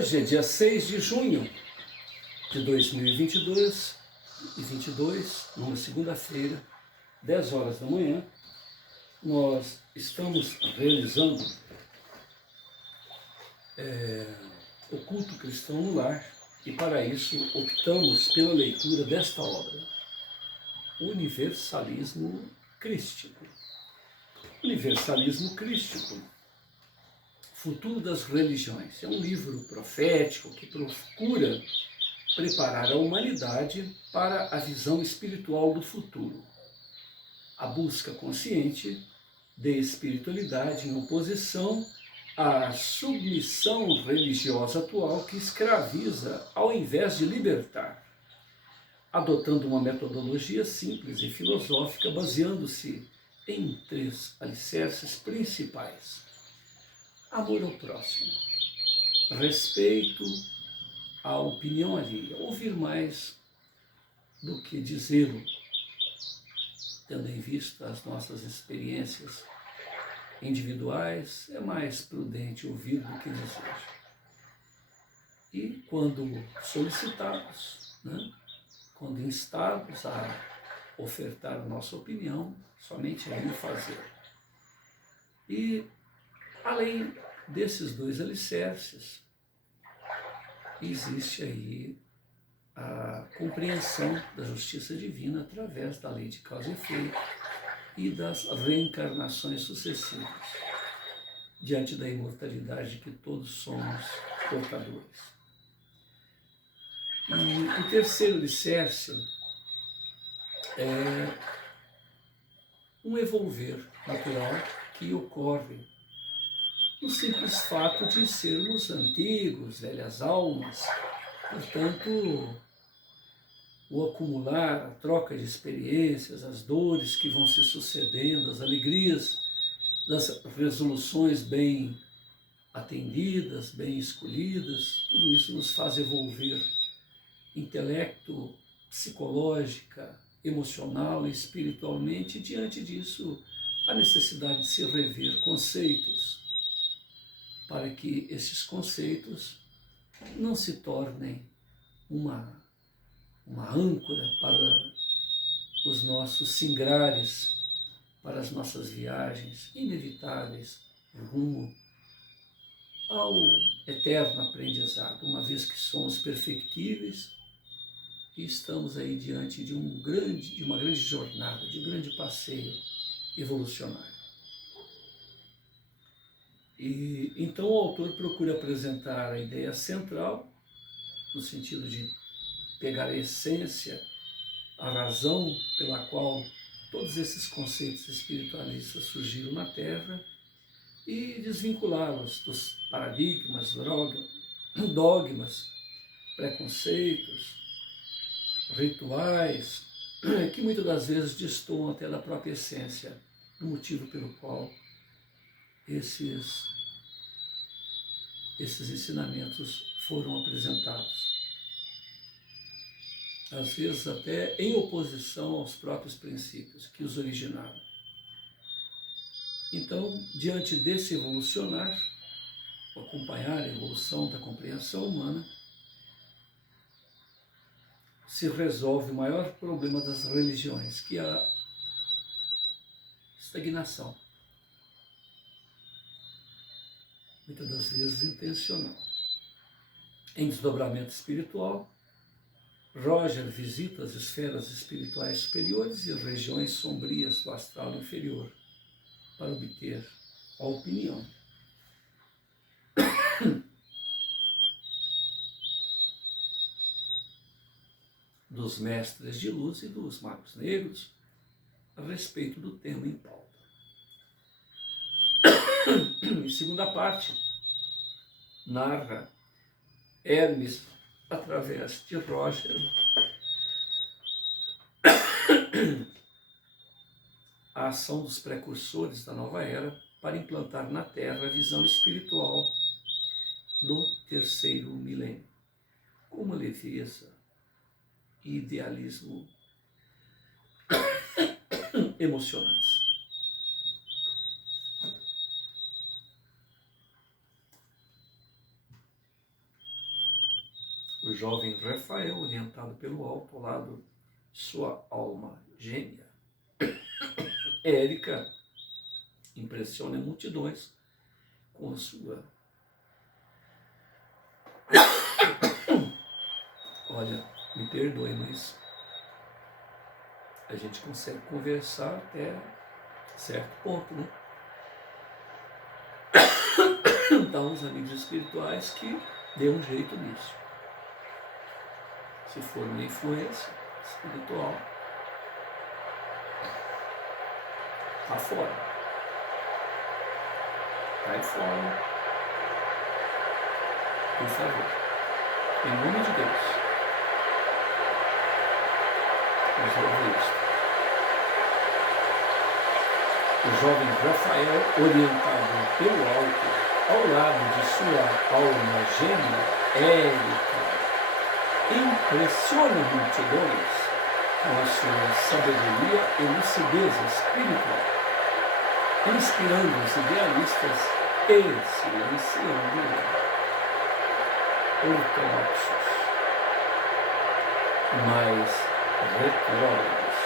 Hoje é dia 6 de junho de 2022, numa segunda-feira, 10 horas da manhã, nós estamos realizando o culto cristão no lar e para isso optamos pela leitura desta obra, Universalismo Crístico. Universalismo Crístico, Futuro das Religiões. É um livro profético que procura preparar a humanidade para a visão espiritual do futuro. A busca consciente de espiritualidade em oposição à submissão religiosa atual que escraviza ao invés de libertar, adotando uma metodologia simples e filosófica baseando-se em 3 alicerces principais: amor ao próximo, respeito à opinião alheia, ouvir mais do que dizê-lo, tendo em vista as nossas experiências individuais, é mais prudente ouvir do que dizer. E quando solicitados, quando instados a ofertar a nossa opinião, somente aí fazer. E além desses 2 alicerces, existe aí a compreensão da justiça divina através da lei de causa e efeito e das reencarnações sucessivas, diante da imortalidade de que todos somos portadores. E o terceiro alicerce é um evolver natural que ocorre no simples fato de sermos antigos, velhas almas. Portanto, o acumular, a troca de experiências, as dores que vão se sucedendo, as alegrias das resoluções bem atendidas, bem escolhidas, tudo isso nos faz evolver intelecto, psicológica, emocional e espiritualmente. Diante disso, a necessidade de se rever conceitos, para que esses conceitos não se tornem uma âncora para os nossos singrares, para as nossas viagens inevitáveis rumo ao eterno aprendizado, uma vez que somos perfectíveis e estamos aí diante de uma grande jornada, de um grande passeio evolucionário. E então o autor procura apresentar a ideia central, no sentido de pegar a essência, a razão pela qual todos esses conceitos espiritualistas surgiram na Terra e desvinculá-los dos paradigmas, dogmas, preconceitos, rituais, que muitas das vezes destoam até da própria essência, do motivo pelo qual esses ensinamentos foram apresentados. Às vezes até em oposição aos próprios princípios que os originaram. Então, diante desse evolucionar, acompanhar a evolução da compreensão humana, se resolve o maior problema das religiões, que é a estagnação. Muitas das vezes intencional. Em desdobramento espiritual, Roger visita as esferas espirituais superiores e as regiões sombrias do astral inferior para obter a opinião dos mestres de luz e dos magos negros a respeito do tema em pauta. Em segunda parte, narra Hermes, através de Roger, a ação dos precursores da nova era para implantar na Terra a visão espiritual do terceiro milênio, com uma leveza e idealismo emocionantes. o jovem Rafael, orientado pelo alto, ao lado de sua alma gêmea. Érica impressiona multidões com a sua... Olha, me perdoe, mas a gente consegue conversar até certo ponto, né? Então, os amigos espirituais que dê um jeito nisso. Se for uma influência espiritual, tá fora. Cai fora. Por favor. Em nome de Deus. Resolve isso. O jovem Rafael, orientado pelo alto, ao lado de sua alma gêmea, Érica, impressiona multidões com a sua sabedoria e lucidez espiritual, inspirando os idealistas e silenciando ortodoxos, mas retrógrados.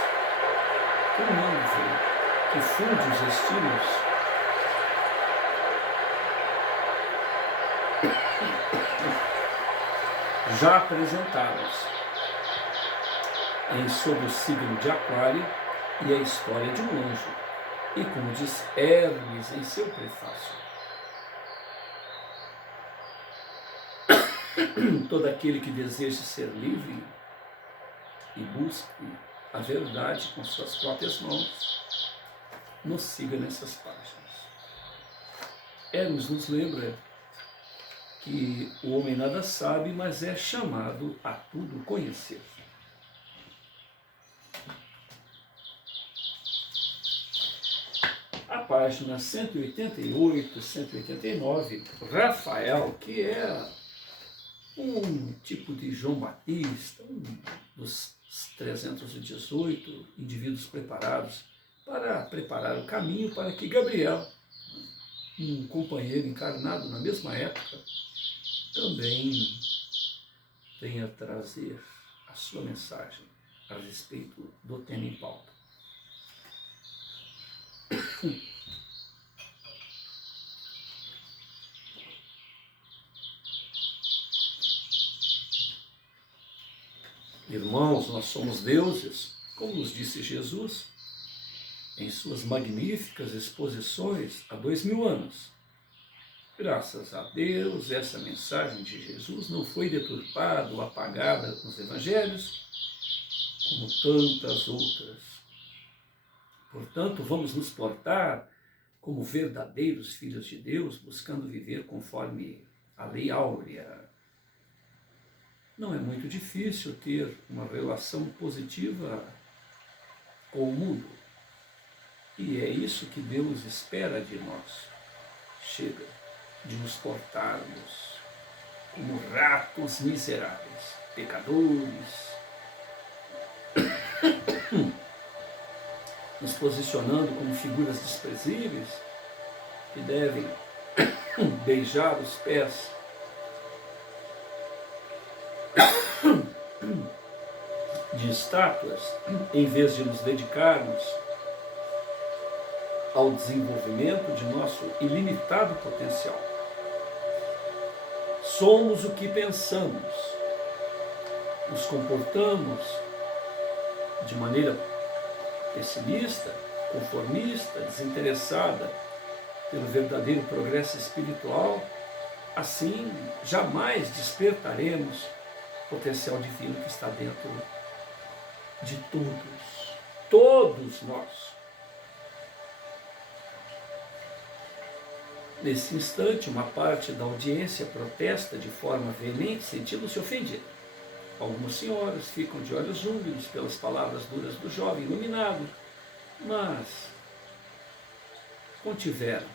O mundo que funde os estilos já apresentados em Sob o Signo de Aquário e a História de um Anjo, e como diz Hermes em seu prefácio, todo aquele que deseja ser livre e busque a verdade com suas próprias mãos, nos siga nessas páginas. Hermes nos lembra que o homem nada sabe, mas é chamado a tudo conhecer. A página 188, 189, Rafael, que é um tipo de João Batista, um dos 318 indivíduos preparados para preparar o caminho para que Gabriel, um companheiro encarnado na mesma época, também venha trazer a sua mensagem a respeito do tema em pauta. Irmãos, nós somos deuses, como nos disse Jesus em suas magníficas exposições há 2000 anos. Graças a Deus, essa mensagem de Jesus não foi deturpada ou apagada nos evangelhos, como tantas outras. Portanto, vamos nos portar como verdadeiros filhos de Deus, buscando viver conforme a lei áurea. Não é muito difícil ter uma relação positiva com o mundo. E é isso que Deus espera de nós. Chega de nos portarmos como ratos miseráveis, pecadores, nos posicionando como figuras desprezíveis que devem beijar os pés de estátuas, em vez de nos dedicarmos ao desenvolvimento de nosso ilimitado potencial. Somos o que pensamos, nos comportamos de maneira pessimista, conformista, desinteressada pelo verdadeiro progresso espiritual, assim jamais despertaremos o potencial divino que está dentro de todos nós. Nesse instante, uma parte da audiência protesta de forma veemente, sentindo-se ofendida. Algumas senhoras ficam de olhos úmidos pelas palavras duras do jovem iluminado, mas contiveram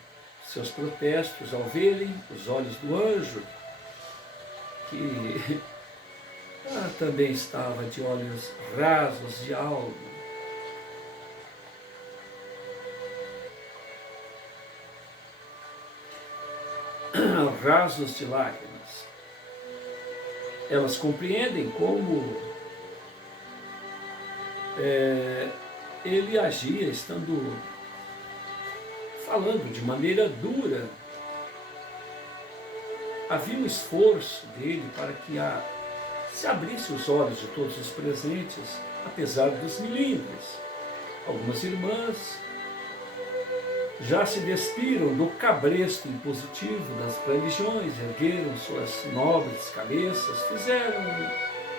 seus protestos ao verem os olhos do anjo, que também estava de olhos rasos de alma. Rasos de lágrimas. Elas compreendem como ele agia estando falando de maneira dura. Havia um esforço dele para que se abrisse os olhos de todos os presentes, apesar dos milindres. Algumas irmãs já se despiram do cabresto impositivo das religiões, ergueram suas nobres cabeças, fizeram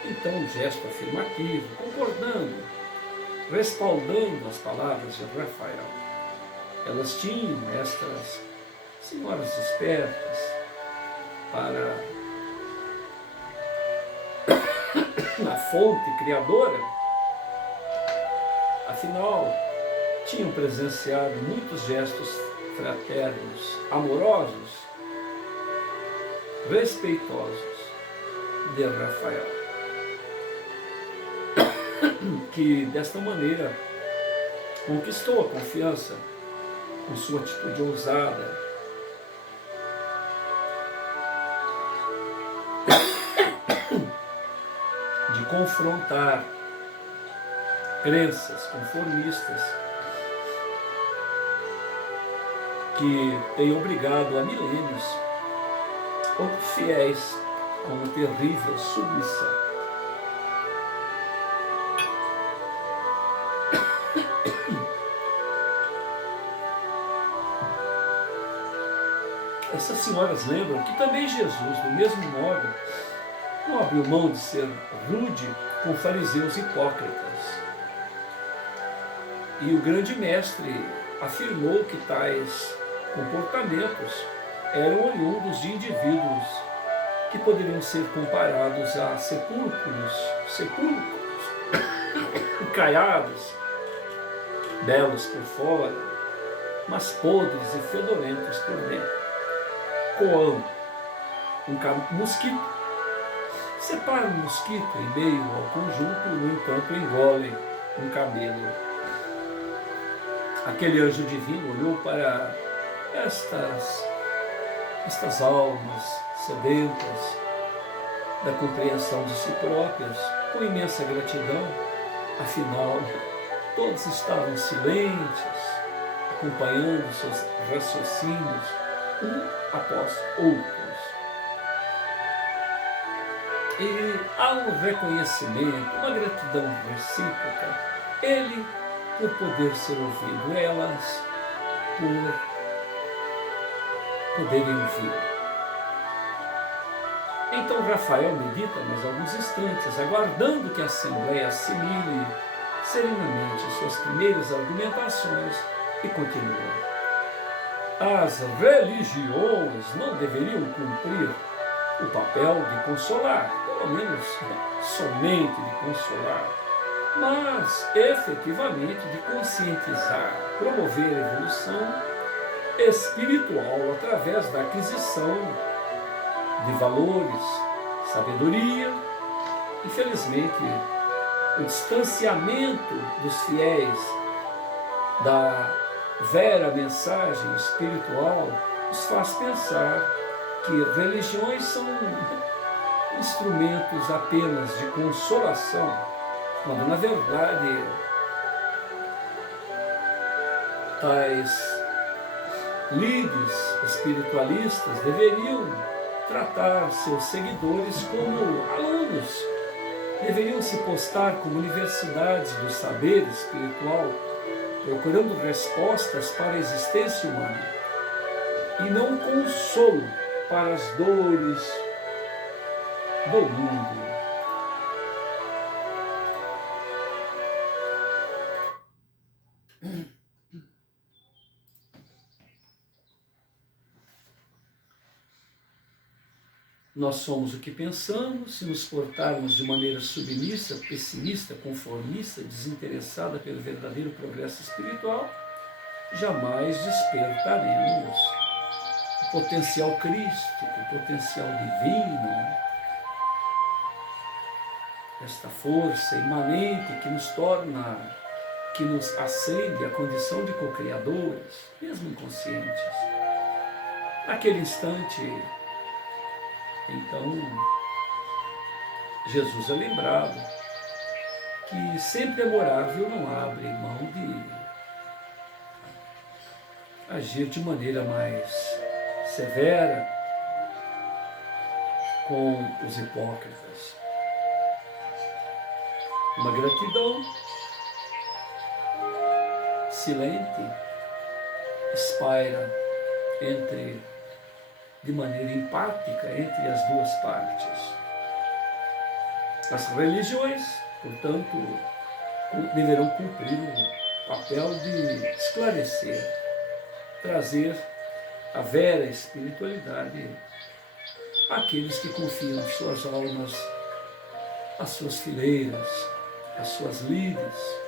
então um gesto afirmativo, concordando, respaldando as palavras de Rafael. Elas tinham, estas senhoras espertas, para a fonte criadora, afinal, tinham presenciado muitos gestos fraternos, amorosos, respeitosos de Rafael, que desta maneira conquistou a confiança com sua atitude ousada, de confrontar crenças conformistas que têm obrigado há milênios outros fiéis com uma terrível submissão. Essas senhoras lembram que também Jesus, do mesmo modo, não abriu mão de ser rude com fariseus hipócritas. E o grande mestre afirmou que tais comportamentos eram oriundos de indivíduos que poderiam ser comparados a sepulcros encaiados, belos por fora, mas podres e fedorentos por dentro. Coam um mosquito. Separa um mosquito em meio ao conjunto, no entanto engole um camelo. Aquele anjo divino olhou para estas almas sedentas da compreensão de si próprias com imensa gratidão. Afinal, todos estavam silentes, acompanhando seus raciocínios, um após outros. E há um reconhecimento, uma gratidão recíproca, ele por poder ser ouvido, elas por poderem ouvir. Então Rafael medita mais alguns instantes, aguardando que a Assembleia assimile serenamente suas primeiras argumentações e continua. As religiões não deveriam cumprir o papel de consolar, pelo menos somente de consolar, mas efetivamente de conscientizar, promover a evolução espiritual através da aquisição de valores, sabedoria. Infelizmente, o distanciamento dos fiéis da vera mensagem espiritual nos faz pensar que religiões são instrumentos apenas de consolação, quando na verdade tais líderes espiritualistas deveriam tratar seus seguidores como alunos, deveriam se postar como universidades do saber espiritual, procurando respostas para a existência humana e não consolo para as dores do mundo. Nós somos o que pensamos. Se nos portarmos de maneira submissa, pessimista, conformista, desinteressada pelo verdadeiro progresso espiritual, jamais despertaremos o potencial crístico, o potencial divino, esta força imanente que nos torna, que nos acende à condição de co-criadores, mesmo inconscientes. Naquele instante, então, Jesus é lembrado que sempre amorável não abre mão de agir de maneira mais severa com os hipócritas. Uma gratidão silente espaira de maneira empática entre as duas partes. As religiões, portanto, deverão cumprir o papel de esclarecer, trazer a vera espiritualidade àqueles que confiam suas almas às suas fileiras, às suas lides.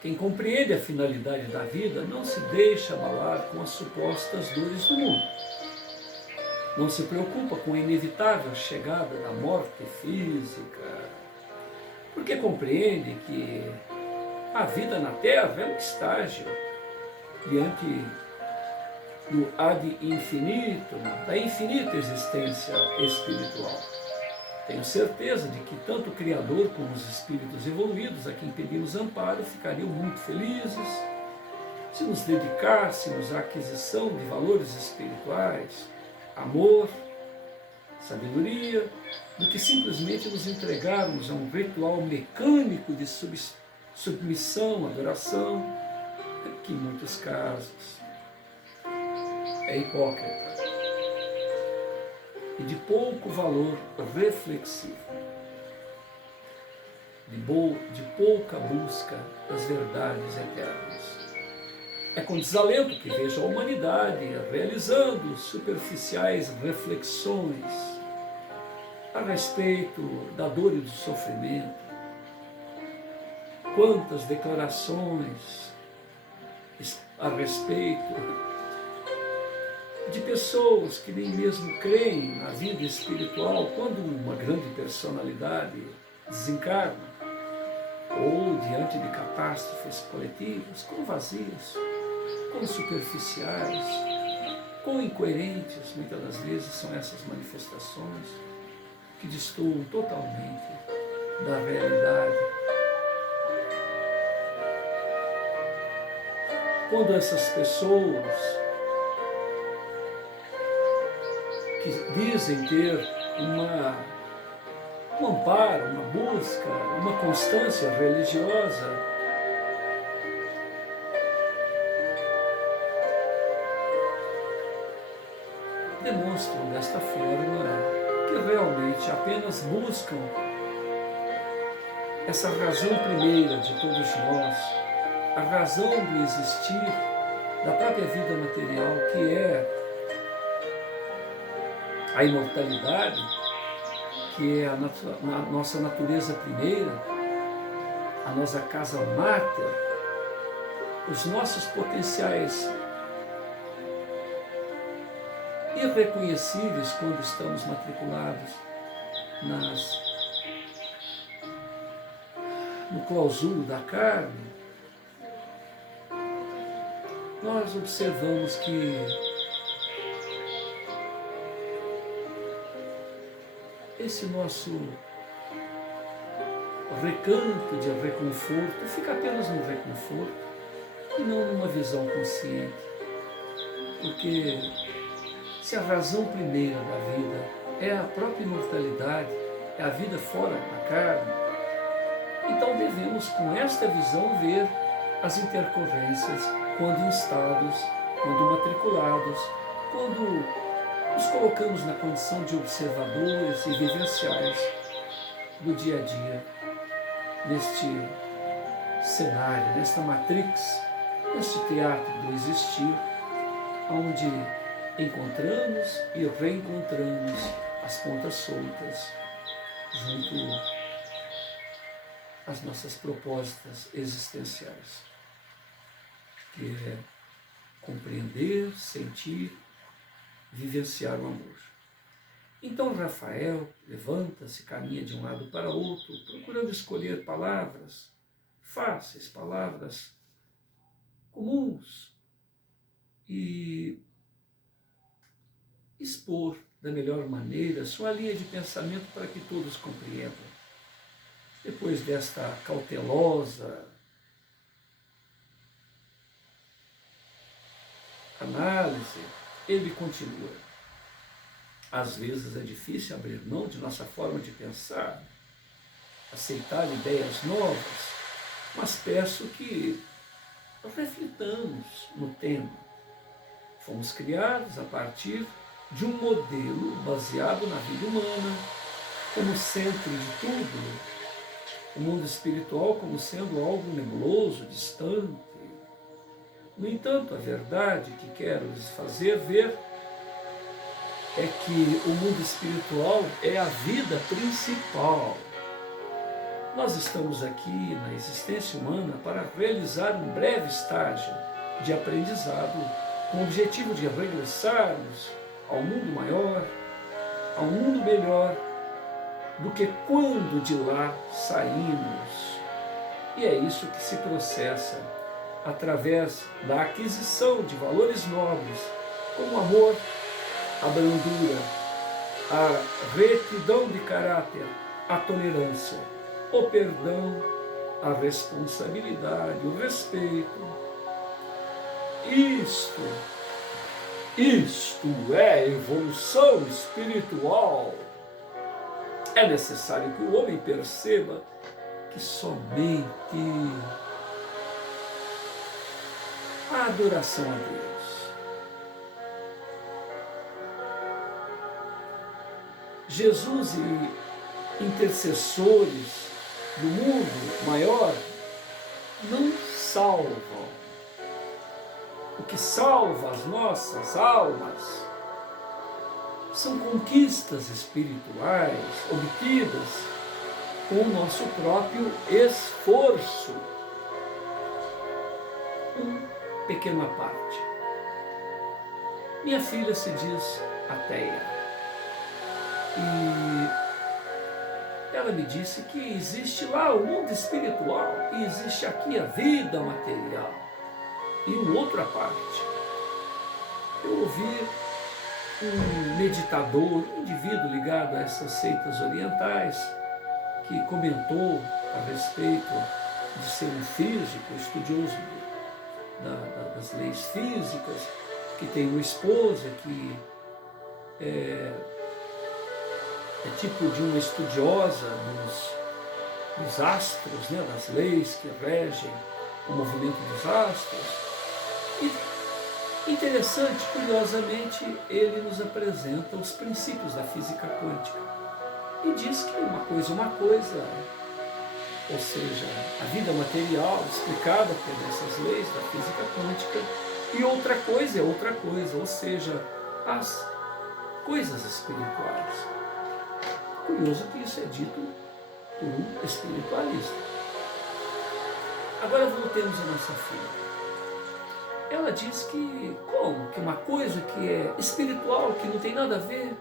Quem compreende a finalidade da vida não se deixa abalar com as supostas dores do mundo. Não se preocupa com a inevitável chegada da morte física, porque compreende que a vida na Terra é um estágio diante do ad infinito, da infinita existência espiritual. Tenho certeza de que tanto o Criador como os espíritos evoluídos a quem pedimos amparo ficariam muito felizes se nos dedicássemos à aquisição de valores espirituais, amor, sabedoria, do que simplesmente nos entregarmos a um ritual mecânico de submissão, adoração, que em muitos casos é hipócrita e de pouco valor reflexivo, de pouca busca das verdades eternas. É com desalento que vejo a humanidade realizando superficiais reflexões a respeito da dor e do sofrimento. Quantas declarações a respeito de pessoas que nem mesmo creem na vida espiritual quando uma grande personalidade desencarna, ou diante de catástrofes coletivas, quão vazias, quão superficiais, quão incoerentes muitas das vezes são essas manifestações que destoam totalmente da realidade. Quando essas pessoas que dizem ter um amparo, uma busca, uma constância religiosa, demonstram desta forma que realmente apenas buscam essa razão primeira de todos nós, a razão do existir da própria vida material, que é a imortalidade, que é a nossa natureza primeira, a nossa casa máter, os nossos potenciais irreconhecíveis quando estamos matriculados no clausulo da carne. Nós observamos que esse nosso recanto de reconforto fica apenas no reconforto e não numa visão consciente. Porque se a razão primeira da vida é a própria imortalidade, é a vida fora da carne, então devemos com esta visão ver as intercorrências quando instados, quando matriculados, quando nos colocamos na condição de observadores e vivenciais do dia a dia, neste cenário, nesta matrix, neste teatro do existir, onde encontramos e reencontramos as pontas soltas junto às nossas propostas existenciais, que é compreender, sentir, vivenciar o amor. Então Rafael levanta-se, caminha de um lado para outro, procurando escolher palavras fáceis, palavras comuns, e expor da melhor maneira sua linha de pensamento para que todos compreendam. Depois desta cautelosa análise, ele continua. Às vezes é difícil abrir mão de nossa forma de pensar, aceitar ideias novas, mas peço que reflitamos no tema. Fomos criados a partir de um modelo baseado na vida humana, como centro de tudo, o mundo espiritual como sendo algo nebuloso, distante. No entanto, a verdade que quero lhes fazer ver é que o mundo espiritual é a vida principal. Nós estamos aqui na existência humana para realizar um breve estágio de aprendizado com o objetivo de regressarmos ao mundo maior, ao mundo melhor do que quando de lá saímos. E é isso que se processa através da aquisição de valores nobres, como o amor, a brandura, a retidão de caráter, a tolerância, o perdão, a responsabilidade, o respeito. Isto é evolução espiritual. É necessário que o homem perceba que somente a adoração a Deus, Jesus e intercessores do mundo maior não salvam. O que salva as nossas almas são conquistas espirituais obtidas com o nosso próprio esforço. Pequena parte. Minha filha se diz ateia. E ela me disse que existe lá o mundo espiritual e existe aqui a vida material. E uma outra parte. Eu ouvi um meditador, um indivíduo ligado a essas seitas orientais, que comentou a respeito de ser um físico, estudioso das leis físicas, que tem uma esposa que é tipo de uma estudiosa dos astros, né, das leis que regem o movimento dos astros. E interessante, curiosamente, ele nos apresenta os princípios da física quântica e diz que uma coisa é uma coisa, ou seja, a vida material explicada por essas leis da física quântica, e outra coisa é outra coisa, ou seja, as coisas espirituais. Curioso que isso é dito por um espiritualista. Agora voltemos à nossa filha. Ela diz que, como? Que uma coisa que é espiritual, que não tem nada a ver,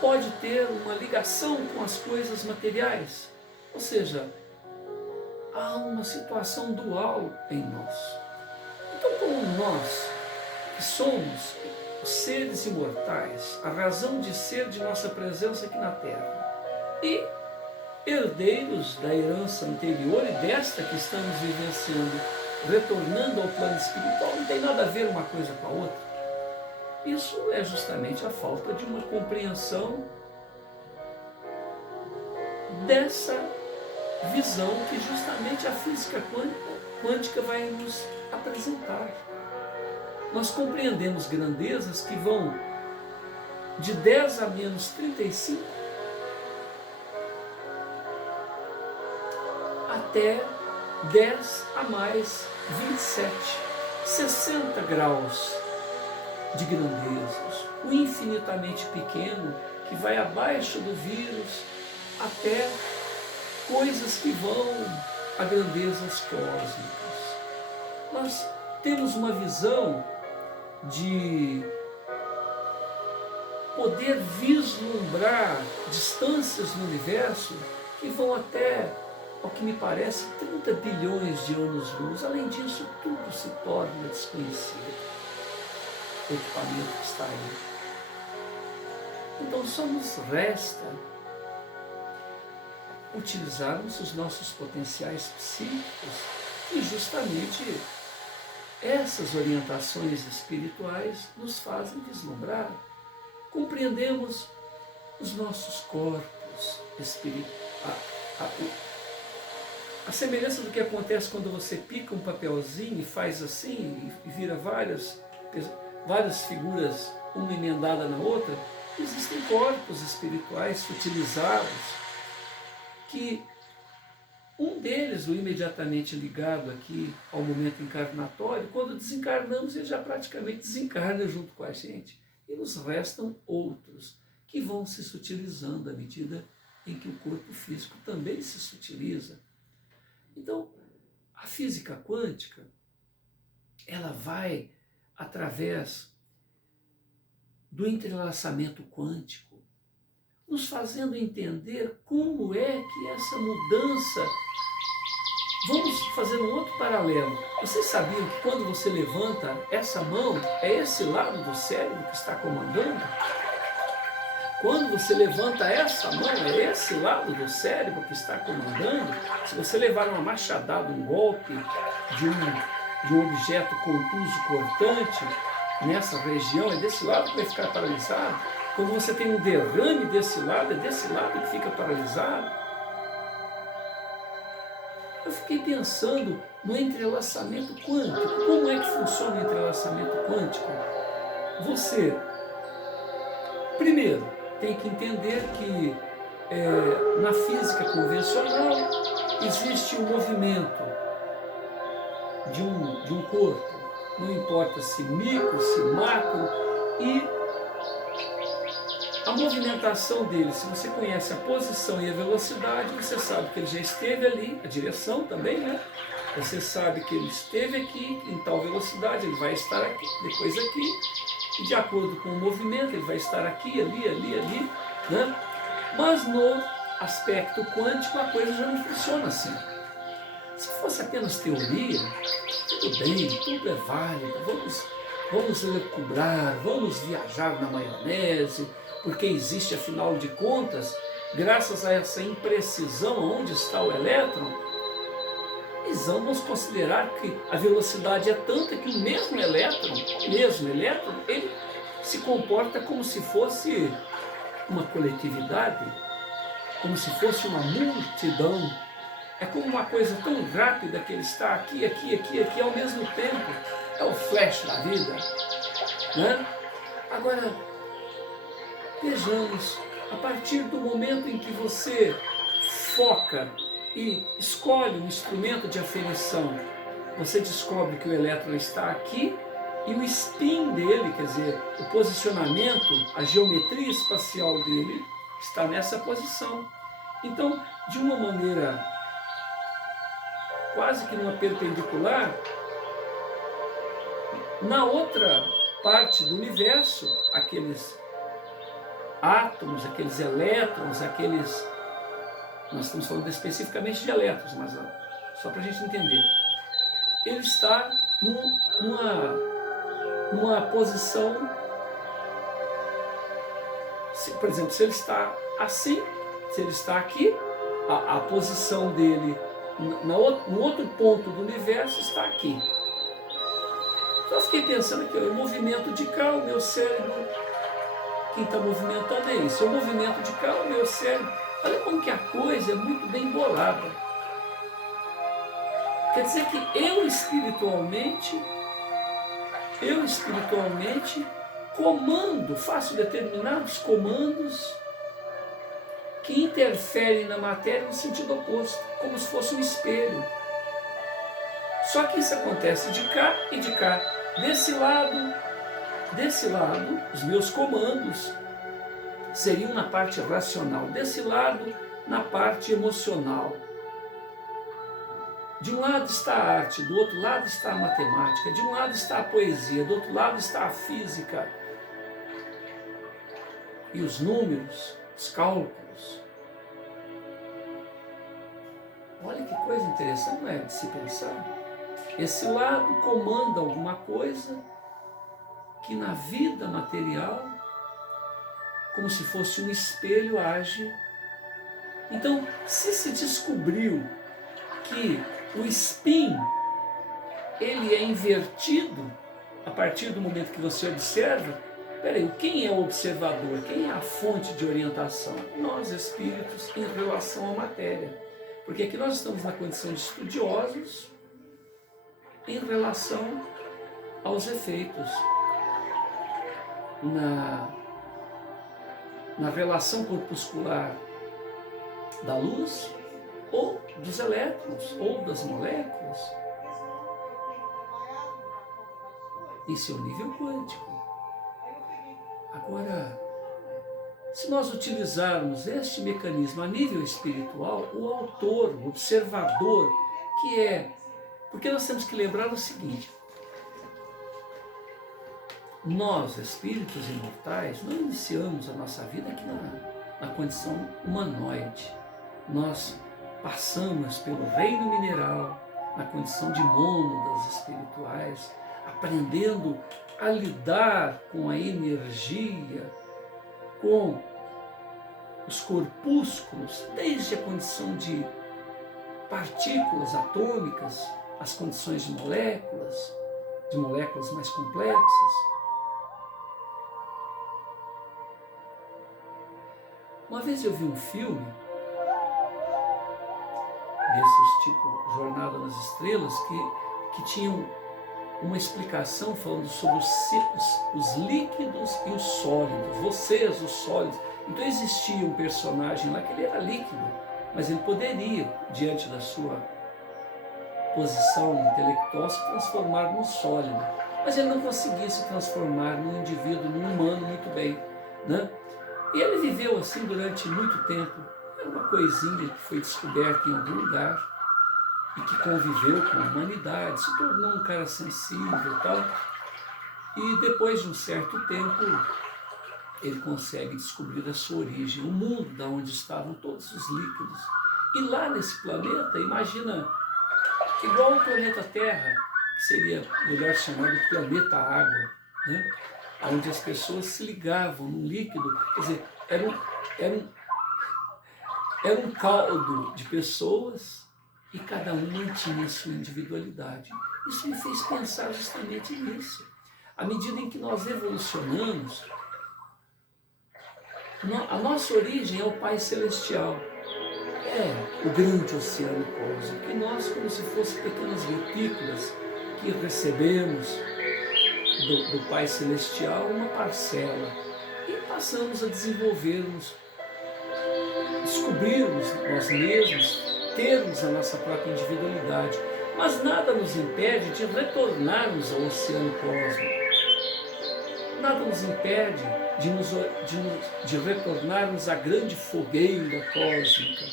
pode ter uma ligação com as coisas materiais. Ou seja, há uma situação dual em nós. Então, como nós, que somos os seres imortais, a razão de ser de nossa presença aqui na Terra, e herdeiros da herança anterior e desta que estamos vivenciando, retornando ao plano espiritual, não tem nada a ver uma coisa com a outra. Isso é justamente a falta de uma compreensão dessa visão que justamente a física quântica vai nos apresentar. Nós compreendemos grandezas que vão de 10 a menos 35 até 10 a mais 27, 60 graus de grandezas, o infinitamente pequeno que vai abaixo do vírus até coisas que vão a grandezas cósmicas. Nós temos uma visão de poder vislumbrar distâncias no universo que vão até, ao que me parece, 30 bilhões de anos-luz. Além disso, tudo se torna desconhecido. equipamento que está aí. Então só nos resta utilizarmos os nossos potenciais psíquicos e justamente essas orientações espirituais nos fazem vislumbrar. Compreendemos os nossos corpos espirituais. A semelhança do que acontece quando você pica um papelzinho e faz assim e vira várias figuras, uma emendada na outra, existem corpos espirituais sutilizados que um deles, o imediatamente ligado aqui ao momento encarnatório, quando desencarnamos, ele já praticamente desencarna junto com a gente. E nos restam outros que vão se sutilizando à medida em que o corpo físico também se sutiliza. Então, a física quântica, ela vai através do entrelaçamento quântico, nos fazendo entender como é que essa mudança... Vamos fazer um outro paralelo. Vocês sabiam que quando você levanta essa mão, é esse lado do cérebro que está comandando? Quando você levanta essa mão, é esse lado do cérebro que está comandando. Se você levar uma machadada, um golpe de um objeto contuso, cortante, nessa região, é desse lado que vai ficar paralisado. Quando você tem um derrame desse lado, é desse lado que fica paralisado. Eu fiquei pensando no entrelaçamento quântico. Como é que funciona o entrelaçamento quântico? Você, primeiro, tem que entender que na física convencional existe um movimento de um corpo, não importa se micro, se macro, e a movimentação dele, se você conhece a posição e a velocidade, você sabe que ele já esteve ali, a direção também, né? Você sabe que ele esteve aqui em tal velocidade, ele vai estar aqui, depois aqui, e de acordo com o movimento, ele vai estar aqui, ali, né? Mas no aspecto quântico a coisa já não funciona assim. Se fosse apenas teoria, tudo bem, tudo é válido, vamos elucubrar, vamos viajar na maionese, porque existe, afinal de contas, graças a essa imprecisão onde está o elétron, vamos considerar que a velocidade é tanta que o mesmo elétron, ele se comporta como se fosse uma coletividade, como se fosse uma multidão. É como uma coisa tão rápida que ele está aqui ao mesmo tempo. É o flash da vida, né? Agora, vejamos, a partir do momento em que você foca e escolhe um instrumento de aferição, você descobre que o elétron está aqui e o spin dele, quer dizer, o posicionamento, a geometria espacial dele está nessa posição. Então, de uma maneira quase que numa perpendicular, na outra parte do universo, aqueles átomos, aqueles elétrons, nós estamos falando especificamente de elétrons, mas só para a gente entender, ele está numa posição, por exemplo, se ele está assim, se ele está aqui, a posição dele no outro ponto do universo está aqui. Então eu fiquei pensando aqui, o movimento de cá, o meu cérebro, quem está movimentando é isso, o movimento de cá, o meu cérebro. Olha como que a coisa é muito bem bolada. Quer dizer que eu espiritualmente faço determinados comandos que interferem na matéria no sentido oposto, como se fosse um espelho. Só que isso acontece de cá e de cá. Desse lado, os meus comandos seriam na parte racional. Desse lado, na parte emocional. De um lado está a arte, do outro lado está a matemática, de um lado está a poesia, do outro lado está a física. E os números, os cálculos. Olha que coisa interessante, não é de se pensar? Esse lado comanda alguma coisa que na vida material, como se fosse um espelho, age. Então, se descobriu que o spin, ele é invertido a partir do momento que você observa, peraí, quem é o observador? Quem é a fonte de orientação? Nós, espíritos, em relação à matéria. Porque aqui nós estamos na condição de estudiosos em relação aos efeitos. Na relação corpuscular da luz, ou dos elétrons, ou das moléculas, em seu nível quântico. Agora, se nós utilizarmos este mecanismo a nível espiritual, o autor, o observador, que é... Porque nós temos que lembrar o seguinte: nós, espíritos imortais, não iniciamos a nossa vida aqui na condição humanoide. Nós passamos pelo reino mineral, na condição de mônadas espirituais, aprendendo a lidar com a energia, com os corpúsculos, desde a condição de partículas atômicas, as condições de moléculas mais complexas. Uma vez eu vi um filme desses tipo Jornada nas Estrelas, que tinham uma explicação falando sobre os líquidos e os sólidos, vocês, os sólidos. Então existia um personagem lá que ele era líquido, mas ele poderia, diante da sua posição intelectual, se transformar num sólido. Mas ele não conseguia se transformar num indivíduo, num humano muito bem, né? E ele viveu assim durante muito tempo. Era uma coisinha que foi descoberta em algum lugar e que conviveu com a humanidade, se tornou um cara sensível e tal. E depois de um certo tempo, ele consegue descobrir a sua origem, o mundo de onde estavam todos os líquidos. E lá nesse planeta, imagina, igual o planeta Terra, que seria melhor chamado planeta Água, né? Onde as pessoas se ligavam num líquido, quer dizer, era um caldo de pessoas e cada um mantinha a sua individualidade. Isso me fez pensar justamente nisso. À medida em que nós evolucionamos, a nossa origem é o Pai Celestial, é o grande oceano cósmico, e nós, como se fossem pequenas gotículas que recebemos do Pai Celestial uma parcela e passamos a desenvolvermos, descobrirmos nós mesmos, termos a nossa própria individualidade. Mas nada nos impede de retornarmos ao oceano cósmico. Nada nos impede de retornarmos à grande fogueira cósmica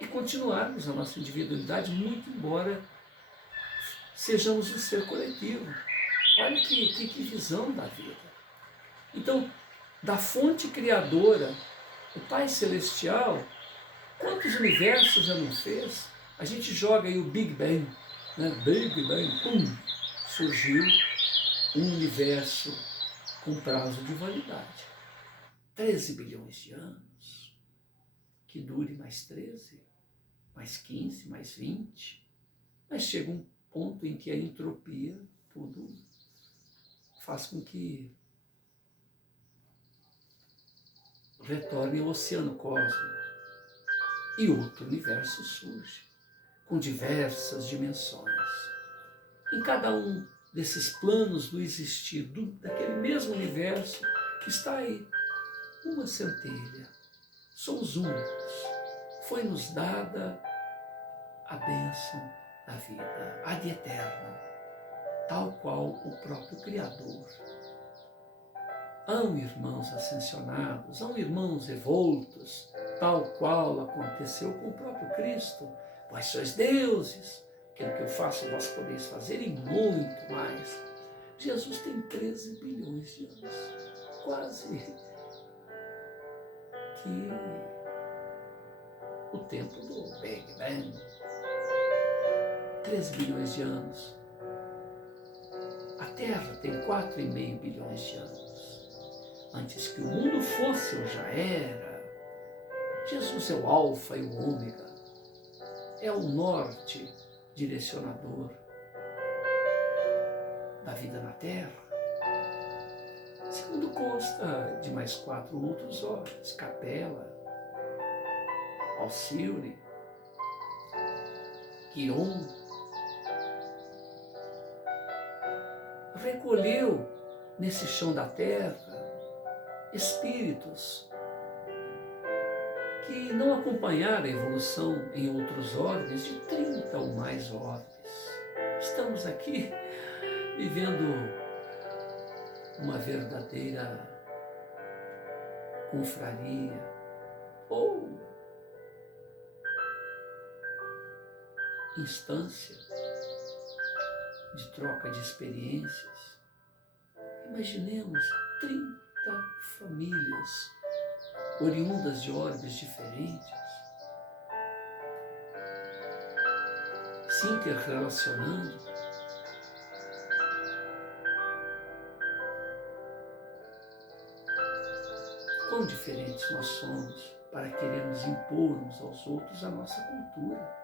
e continuarmos a nossa individualidade, muito embora sejamos um ser coletivo. Olha que visão da vida. Então, da fonte criadora, o Pai Celestial, quantos universos já não fez? A gente joga aí o Big Bang, né? Big Bang, pum, surgiu um universo com prazo de validade. 13 bilhões de anos. Que dure mais 13, mais 15, mais 20. Mas chega um ponto em que a entropia, tudo, faz com que retorne ao oceano cósmico. E outro universo surge, com diversas dimensões. Em cada um desses planos do existir, daquele mesmo universo que está aí, uma centelha. Somos únicos. Foi-nos dada a bênção da vida, ad eterna, tal qual o próprio Criador. Hão irmãos ascensionados, hão irmãos evoltos, tal qual aconteceu com o próprio Cristo. Vós sois deuses, aquilo que eu faço vós podeis fazer e muito mais. Jesus tem 13 bilhões de anos, quase que o tempo do Big Bang. 13 bilhões de anos. Há Terra tem 4,5 bilhões de anos. Antes que o mundo fosse ou já era. Jesus é o alfa e o ômega. É o norte direcionador da vida na Terra. Segundo consta de mais 4 outros olhos: Capela, Alcione, Quiron. Recolheu nesse chão da terra espíritos que não acompanharam a evolução em outros orbes de 30 ou mais orbes. Estamos aqui vivendo uma verdadeira confraria ou instância de troca de experiências. Imaginemos 30 famílias oriundas de orbes diferentes se interrelacionando. Quão diferentes nós somos para querermos impor uns aos outros a nossa cultura.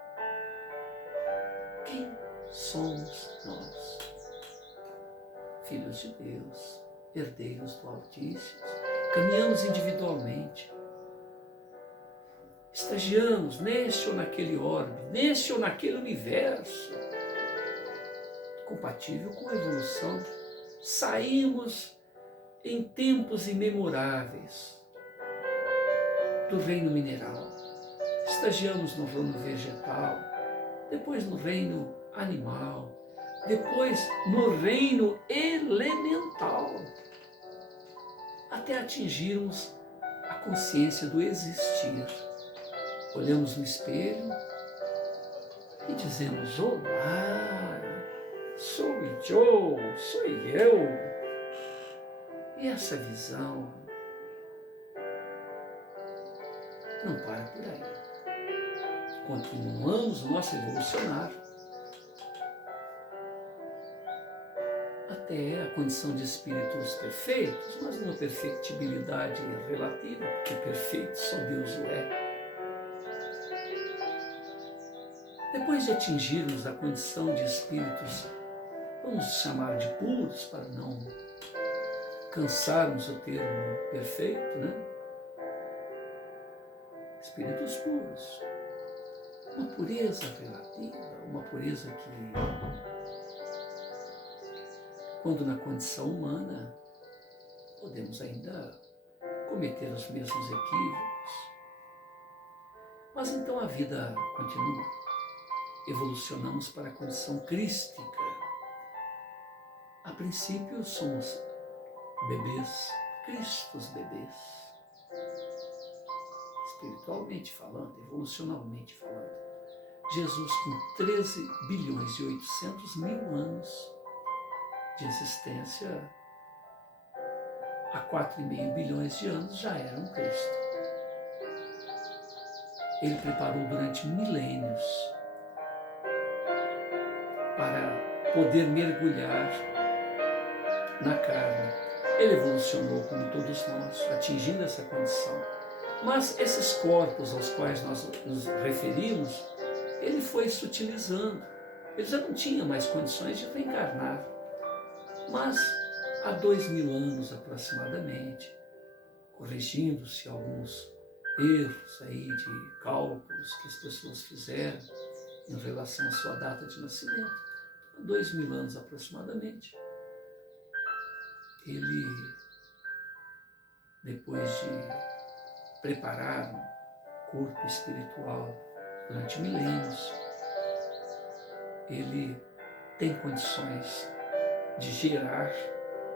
Quem somos nós? Filhos de Deus, herdeiros do Altíssimo, caminhamos individualmente, estagiamos neste ou naquele orbe, neste ou naquele universo, compatível com a evolução. Saímos em tempos imemoráveis do reino mineral, estagiamos no reino vegetal, depois no reino animal, depois no reino elemental, até atingirmos a consciência do existir. Olhamos no espelho e dizemos: olá, sou eu. E essa visão não para por aí. Continuamos o nosso evolucionar até a condição de espíritos perfeitos, mas uma perfectibilidade relativa, porque perfeito só Deus o é. Depois de atingirmos a condição de espíritos, vamos chamar de puros, para não cansarmos o termo perfeito, né? Espíritos puros. Uma pureza relativa, uma pureza que, quando na condição humana, podemos ainda cometer os mesmos equívocos. Mas então a vida continua. Evolucionamos para a condição crística. A princípio somos bebês, Cristos bebês. Espiritualmente falando, evolucionalmente falando. Jesus, com 13 bilhões e 800 mil anos de existência, há 4,5 bilhões de anos já era um Cristo. Ele preparou durante milênios para poder mergulhar na carne. Ele evolucionou como todos nós, atingindo essa condição. Mas esses corpos aos quais nós nos referimos, ele foi sutilizando. Ele já não tinha mais condições de reencarnar. Mas há 2.000 anos aproximadamente, corrigindo-se alguns erros aí de cálculos que as pessoas fizeram em relação à sua data de nascimento, há 2.000 anos aproximadamente, ele, depois de preparar um corpo espiritual durante milênios, ele tem condições de gerar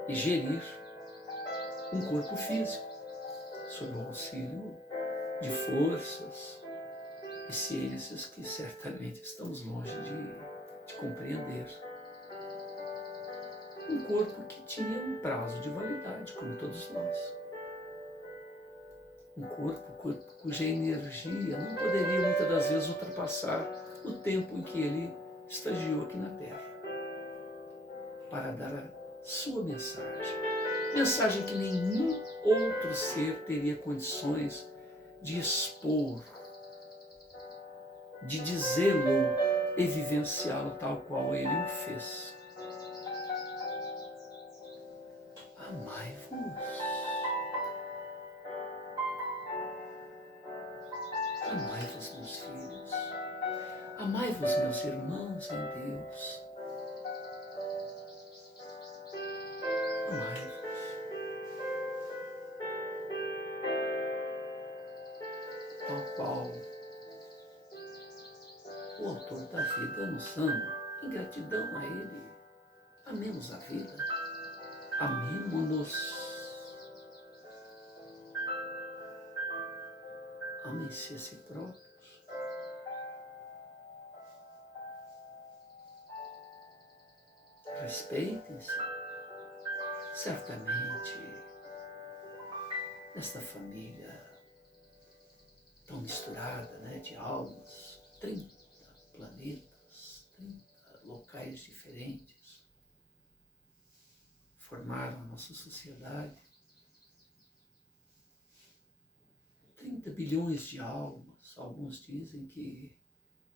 e gerir um corpo físico, sob o auxílio de forças e ciências que certamente estamos longe de compreender. Um corpo que tinha um prazo de validade, como todos nós. Um corpo cuja energia não poderia muitas das vezes ultrapassar o tempo em que ele estagiou aqui na Terra, para dar sua mensagem. Mensagem que nenhum outro ser teria condições de expor, de dizê-lo e vivenciá-lo tal qual ele o fez. Amai-vos. Amai-vos, meus filhos. Amai-vos, meus irmãos em Deus. Amai-vos. Tal qual o autor da vida nos ama, em gratidão a Ele. Amemos a vida. Amemo-nos. Amem-se a si próprios. Respeitem-se. Certamente, nesta família tão misturada, né, de almas, 30 planetas, 30 locais diferentes, formaram a nossa sociedade. 30 bilhões de almas, alguns dizem que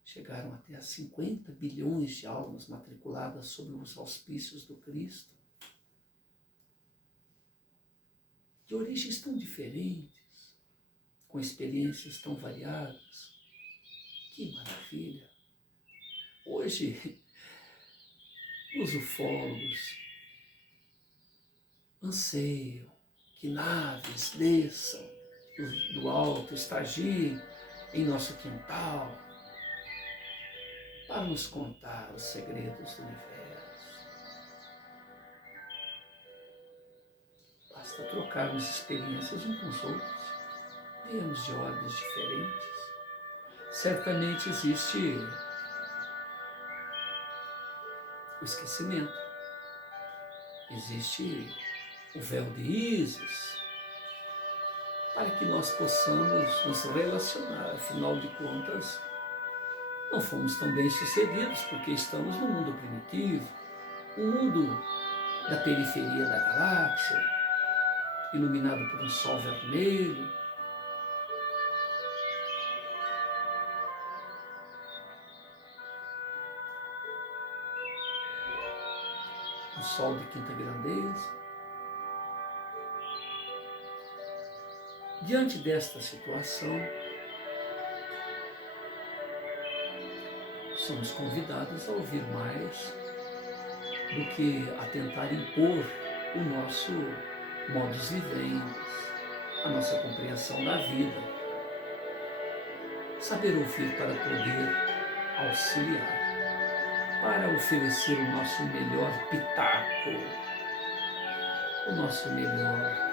chegaram até a 50 bilhões de almas matriculadas sob os auspícios do Cristo, de origens tão diferentes, com experiências tão variadas. Que maravilha! Hoje, os ufólogos anseiam que naves desçam do alto, estagiem em nosso quintal para nos contar os segredos do universo. Basta trocarmos experiências uns com os outros, viemos de ordens diferentes. Certamente existe o esquecimento, existe o véu de Ísis, para que nós possamos nos relacionar. Afinal de contas, não fomos tão bem sucedidos porque estamos no mundo primitivo, um mundo da periferia da galáxia, iluminado por um sol vermelho. Um sol de quinta grandeza. Diante desta situação, somos convidados a ouvir mais do que a tentar impor o nosso modus vivendi, a nossa compreensão da vida. Saber ouvir para poder auxiliar, para oferecer o nosso melhor pitaco, o nosso melhor,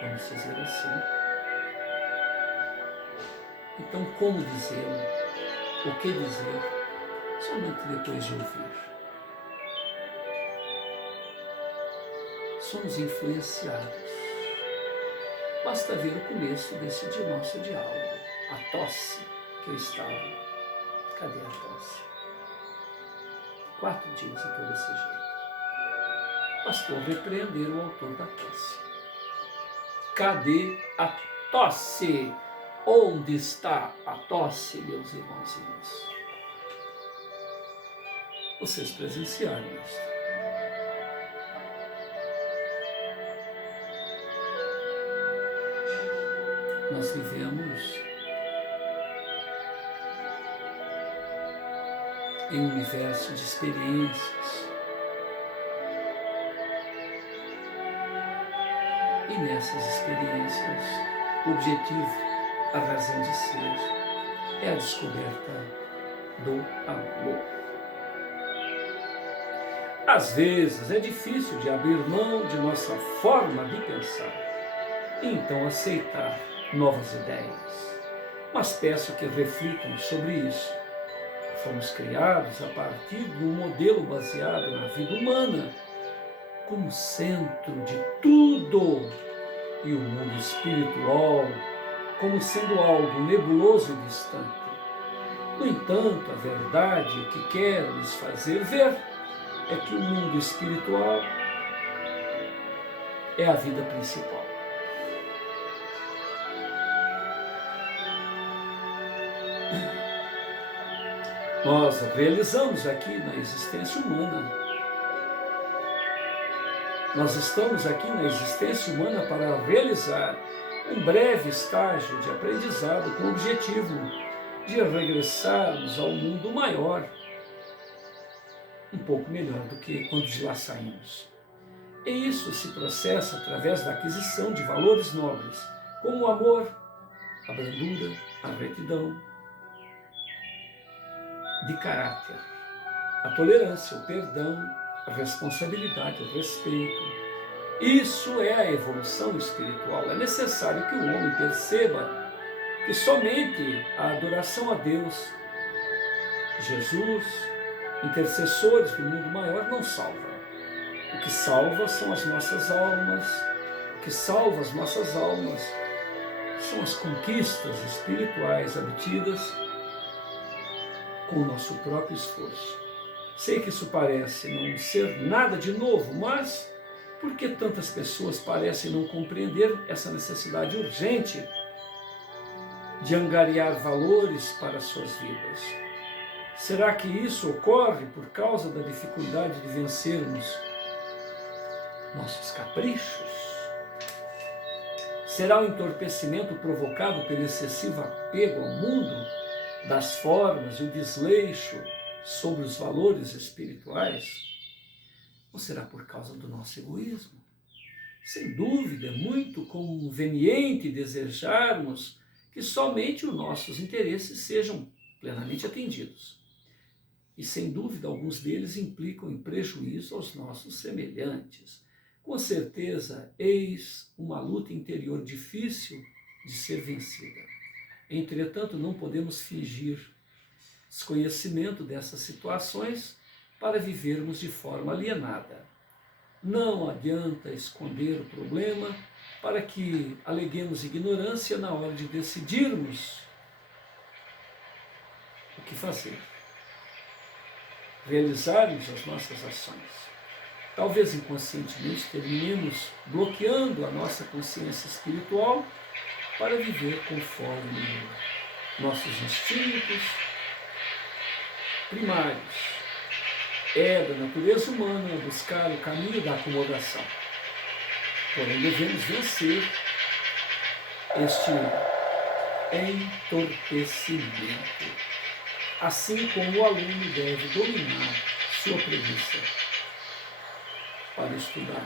vamos dizer assim. Então, como dizê-lo? O que dizer? Somente depois de ouvir. Somos influenciados. Basta ver o começo desse nosso diálogo. A tosse que eu estava. Cadê a tosse? 4 dias eu estou desse jeito. Bastou repreender o autor da tosse. Cadê a tosse? Onde está a tosse, meus irmãozinhos? Vocês presenciaram isso. Nós vivemos em um universo de experiências. E nessas experiências, o objetivo, a razão de ser, é a descoberta do amor. Às vezes é difícil de abrir mão de nossa forma de pensar e então aceitar novas ideias. Mas peço que reflitam sobre isso. Fomos criados a partir de um modelo baseado na vida humana como centro de tudo e o mundo espiritual como sendo algo nebuloso e distante. No entanto, a verdade, o que quero lhes fazer ver, é que o mundo espiritual é a vida principal. Nós realizamos aqui na existência humana. Nós estamos aqui na existência humana para realizar um breve estágio de aprendizado com o objetivo de regressarmos ao mundo maior, um pouco melhor do que quando de lá saímos. E isso se processa através da aquisição de valores nobres, como o amor, a brandura, a retidão de caráter, a tolerância, o perdão, a responsabilidade, o respeito. Isso é a evolução espiritual. É necessário que o homem perceba que somente a adoração a Deus, Jesus, intercessores do mundo maior, não salva. O que salva são as nossas almas. O que salva as nossas almas são as conquistas espirituais obtidas com o nosso próprio esforço. Sei que isso parece não ser nada de novo, mas por que tantas pessoas parecem não compreender essa necessidade urgente de angariar valores para as suas vidas? Será que isso ocorre por causa da dificuldade de vencermos nossos caprichos? Será o entorpecimento provocado pelo excessivo apego ao mundo, das formas e o desleixo sobre os valores espirituais? Ou será por causa do nosso egoísmo? Sem dúvida, é muito conveniente desejarmos que somente os nossos interesses sejam plenamente atendidos. E sem dúvida, alguns deles implicam em prejuízo aos nossos semelhantes. Com certeza, eis uma luta interior difícil de ser vencida. Entretanto, não podemos fingir desconhecimento dessas situações para vivermos de forma alienada. Não adianta esconder o problema para que aleguemos ignorância na hora de decidirmos o que fazer, realizarmos as nossas ações. Talvez inconscientemente terminemos bloqueando a nossa consciência espiritual para viver conforme nossos instintos primários. É da natureza humana buscar o caminho da acomodação. Porém, devemos vencer este entorpecimento, assim como o aluno deve dominar sua preguiça para estudar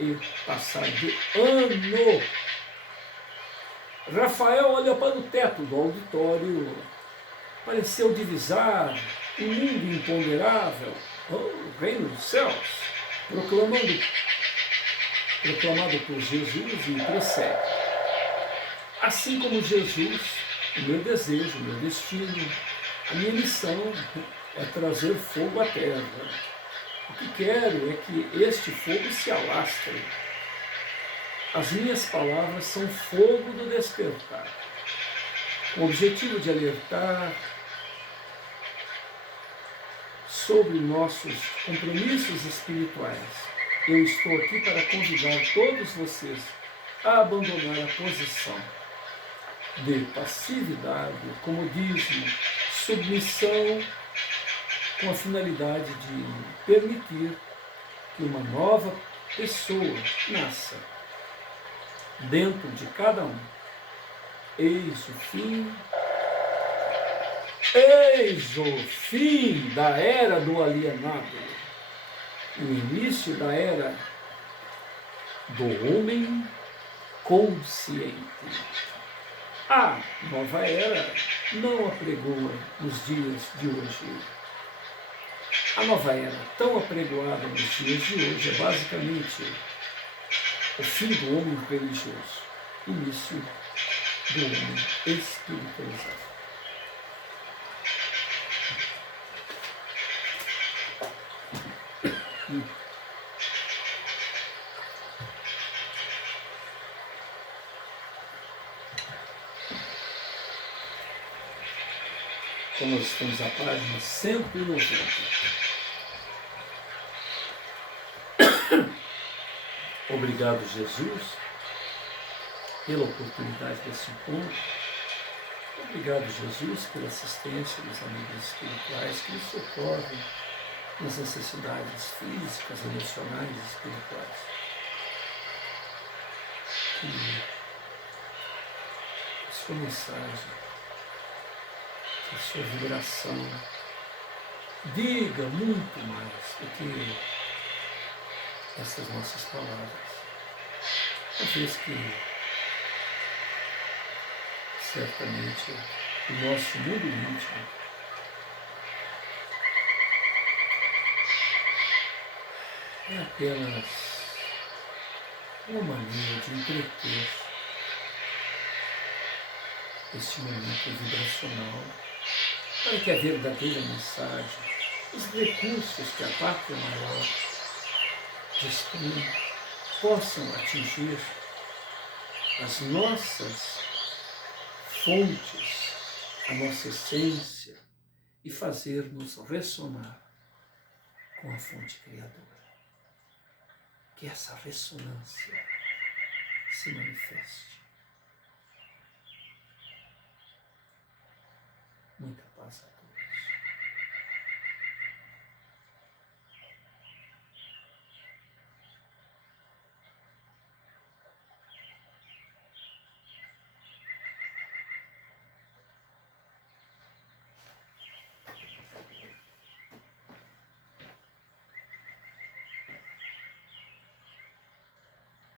e passar de ano. Rafael olha para o teto do auditório, pareceu divisar um mundo imponderável, o reino dos céus, proclamado por Jesus, e prossegue. Assim como Jesus, o meu desejo, o meu destino, a minha missão é trazer fogo à terra. O que quero é que este fogo se alastre. As minhas palavras são fogo do despertar, com o objetivo de alertar sobre nossos compromissos espirituais. Eu estou aqui para convidar todos vocês a abandonar a posição de passividade, comodismo, submissão, com a finalidade de permitir que uma nova pessoa nasça dentro de cada um. Eis o fim da era do alienado, o início da era do homem consciente. A nova era não apregoa nos dias de hoje. A nova era, tão apregoada nos dias de hoje, é basicamente o fim do homem religioso, início do homem espiritualizado. Então nós estamos à página 190. Obrigado, Jesus, pela oportunidade desse encontro. Obrigado, Jesus, pela assistência dos amigos espirituais que nos socorrem nas necessidades físicas, emocionais e espirituais. Que a sua mensagem, que a sua vibração diga muito mais do que essas nossas palavras. Uma vez que certamente o nosso mundo íntimo é apenas uma maneira de entreter este momento vibracional para que a verdadeira mensagem, os recursos que a Pátria Maior dispõe, possam atingir as nossas fontes, a nossa essência e fazer-nos ressonar com a fonte criadora. Que essa ressonância se manifeste. Muita paz a todos.